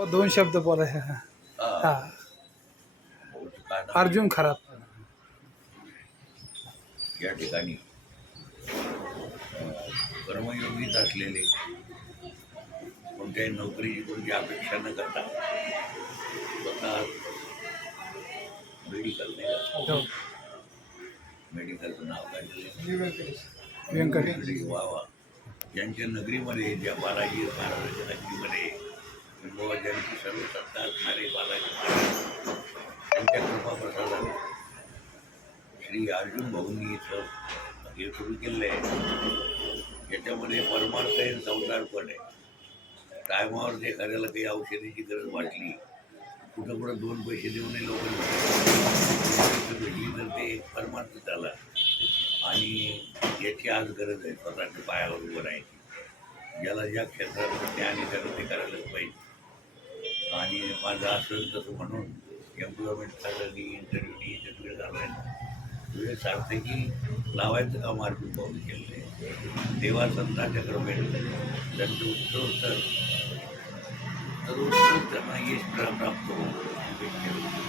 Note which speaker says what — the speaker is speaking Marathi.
Speaker 1: हो दोन शब्द बोला हा.
Speaker 2: भाऊचं काय नाव?
Speaker 1: अर्जुन खरात
Speaker 2: या ठिकाणी अं, कर्मयोगीच असलेले कोणत्याही नोकरीची कोणती अपेक्षा न करता स्वतः मेडिकल नाही. मेडिकलचं नाव काय
Speaker 1: व्यंकटेश
Speaker 2: वावा ज्यांच्या नगरीमध्ये ज्या बालाजी महाराजांच्या नगरीमध्ये किंवा ज्यांची सर्व सत्ता असणारे बालाजी त्यांच्या कृपा प्रसादाने श्री अर्जुन भाऊंनी इथं हे सुरू केले आहे याच्यामध्ये परमार्थ आहे आणि संसार पण आहे. टायमावर एखाद्याला काही औषधीची गरज वाटली कुठं कुठं दोन पैसे देऊनही लोक भेटली तर ते परमार्थ झाला. आणि याची आज गरज आहे. स्वतःच्या पायावर उभं राहायची. ज्याला ज्या क्षेत्रात ज्ञान आहे त्याला ते करायलाच पाहिजे. माझं असं तसं म्हणून एम्प्लॉयमेंट झालं नाही इंटरव्ह्यू नाही सगळं झालं आहे तुझे सार्थकी लावायचं काम अर्जुन पाहून केलं आहे देवासंताच्या त्यांचं उत्सव तर तर उत्सव त्यांना यश प्राप्त होऊन